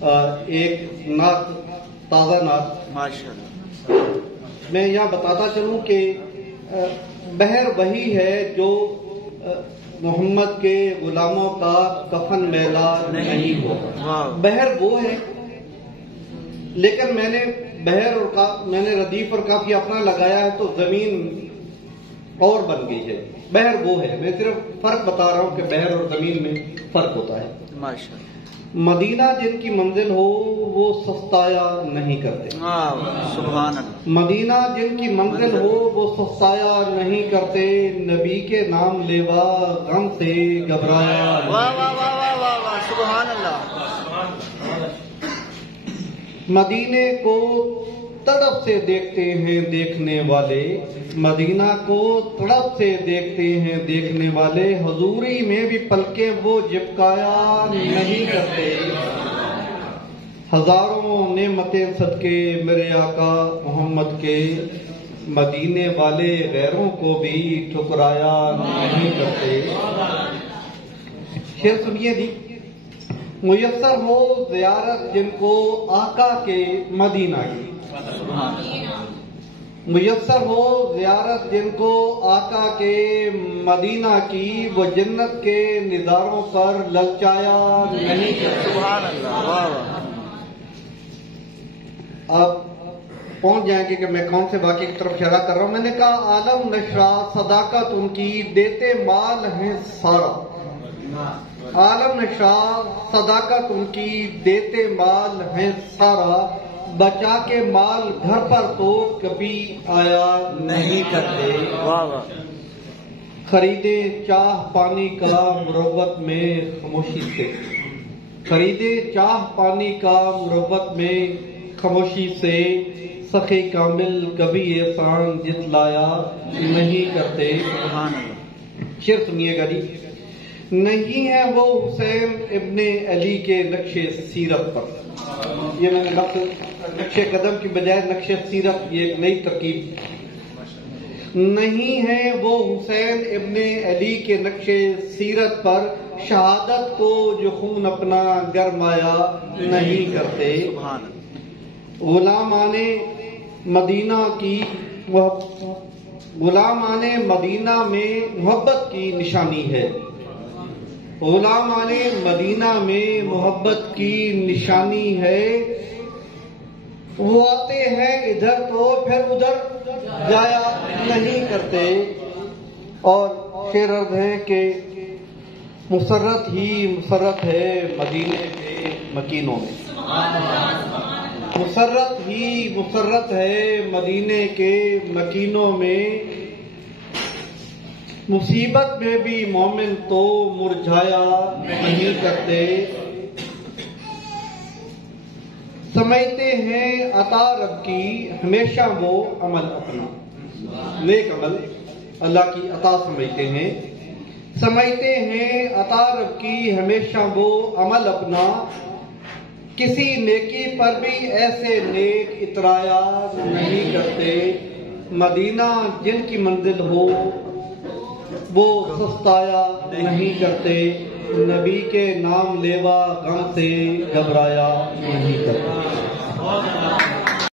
ایک نعت، تازہ نعت ماشاءاللہ میں یہاں بتاتا چلوں کہ بہر وہی ہے جو محمد کے غلاموں کا کفن میلا نہیں ہوا. بہر وہ ہے، لیکن میں نے بہر اور میں نے ردیف اور کافی اپنا لگایا ہے تو زمین اور بن گئی ہے. بہر وہ ہے، میں صرف فرق بتا رہا ہوں کہ بہر اور زمین میں فرق ہوتا ہے. ماشاءاللہ. مدینہ جن کی منزل ہو وہ سستایا نہیں کرتے. سبحان اللہ. مدینہ جن کی منزل ہو وہ سستایا نہیں کرتے. نبی کے نام لیوا غم سے گھبرایا. واہ واہ واہ واہ واہ واہ سبحان اللہ. مدینے کو تڑپ سے دیکھتے ہیں دیکھنے والے، مدینہ کو تڑپ سے دیکھتے ہیں دیکھنے والے. حضوری میں بھی پلکیں وہ جھپکایا نہیں کرتے. ہزاروں نعمتیں صدقے میرے آقا محمد کے، مدینے والے غیروں کو بھی ٹھکرایا نہیں کرتے. شعر سنیے جی. میسر ہو زیارت جن کو آقا کے مدینہ کی، میسر ہو زیارت جن کو آقا کے مدینہ کی، وہ جنت کے نظاروں پر للچایا نہیں کرتے. سبحان اللہ. واہ واہ. آپ پہنچ جائیں گے کہ میں کون سے واقعے کی طرف اشارہ کر رہا ہوں. میں نے کہا عالم نشرا صداقت ان کی دیتے مال ہیں سارا. عالم نشرا صداقت ان کی دیتے مال ہیں سارا. بچا کے مال گھر پر تو کبھی آیا نہیں کرتے. واہ واہ. خریدے چاہ پانی کا مروت میں خاموشی سے، خریدے چاہ پانی کا مروت میں خاموشی سے. سخی کامل کبھی احسان جتلایا نہیں کرتے. سبحان اللہ. شعر سنیے گا جی. نہیں ہے وہ حسین ابن علی کے نقش سیرت پر. یہ میں نے نقش قدم کی بجائے نقش سیرت، یہ ایک نئی ترکیب. نہیں ہے وہ حسین ابن علی کے نقش سیرت پر، شہادت کو جو خون اپنا گرمایا نہیں کرتے. سبحان اللہ. غلامان مدینہ کی غلامان مدینہ میں محبت کی نشانی ہے. غلامان مدینہ میں محبت کی نشانی ہے. وہ آتے ہیں ادھر تو پھر ادھر جایا نہیں کرتے. اور شعر عرض ہے کہ مسرت ہی مسرت ہے مدینے کے مکینوں میں. مسرت ہی مسرت ہے مدینے کے مکینوں میں. مصیبت میں بھی مومن تو مرجھایا نہیں کرتے. سمجھتے ہیں عطا رب کی ہمیشہ وہ عمل اپنا، نیک عمل اللہ کی عطا سمجھتے ہیں. سمجھتے ہیں عطا رب کی ہمیشہ وہ عمل اپنا. کسی نیکی پر بھی ایسے نیک اترایا نہیں کرتے. مدینہ جن کی منزل ہو وہ سستایا نہیں کرتے. نبی کے نام لیوا غم سے گھبرایا نہیں کرتے.